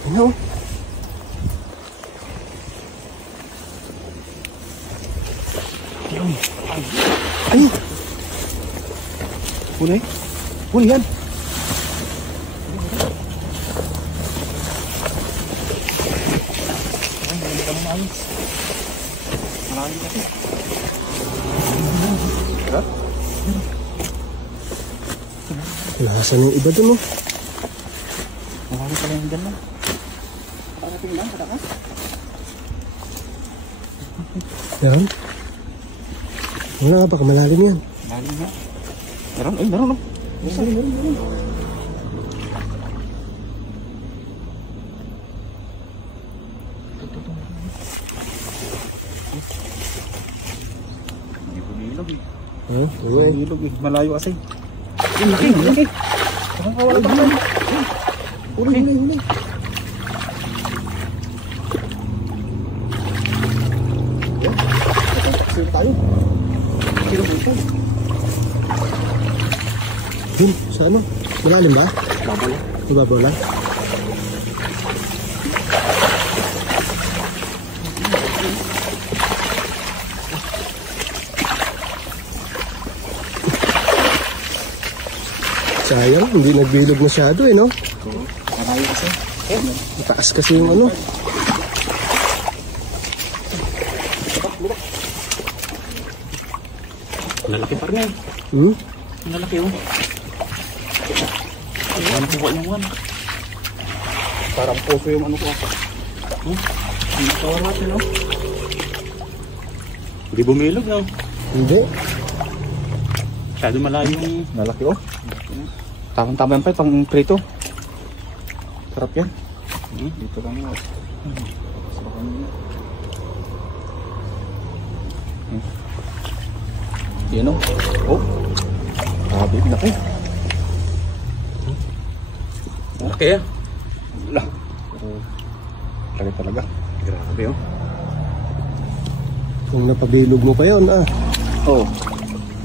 Ano? Ay! Huli? Huli yan! Ay, hindi ka mamayos. Marami kasi. Lahasan yung iba dun, oh. Marami pala yung dyan, oh. Parating lang, katakas. Yan. Wala nga, baka malalim yan. Malalim nga. Meron, ay meron, oh. Meron. Hindi bumilog eh. Ha? Bumilog eh. Malayo kasi. Laki. Nakakawala pa naman. Huli. Tayo tayo. Yun, sa ano? Malalim ba? Babaw lang. Sayang, hindi nagbilog masyado eh, no? Oo, karayo kasi. Mataas kasi yung ano. Lalaki pa rin. Lalaki oh. Ano po ba yung one? Parang puso yung ano ko. Hindi tawar natin, no? Hindi bumilog, no? Hindi. Masyado malayo yung lalaki oh. Tamang-tama yan pa, pang prito. Sarap yan. Dito lang yun. Yan o. Oh. Grabe, laki. Laki ah. Laki talaga. Grabe oh. Kung napabilog mo pa yun ah. Oo.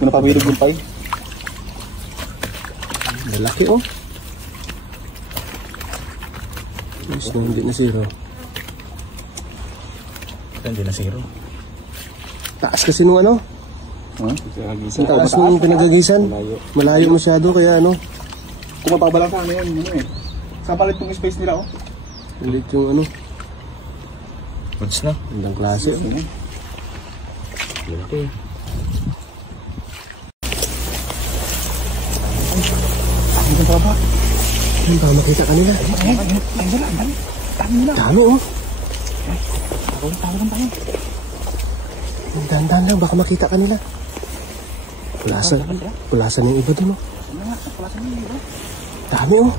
Kung napabilog mo pa yun. Malaki oh. Yes, no, hindi na zero. Hindi na zero. Taas kasi nung ano? Ang taas nung pinagagisan. Malayo masyado kaya ano. Kung mapabalang sa ano yun, ano eh. Saan palit yung space nila oh? Palit yung ano. What's na? Andang klase. Malaki. Ang baba. Ang baka makita kanila. Dami oh. Tawag tayo. Dandan lang, baka makita kanila. Pulasan yung iba dun oh. Dami oh.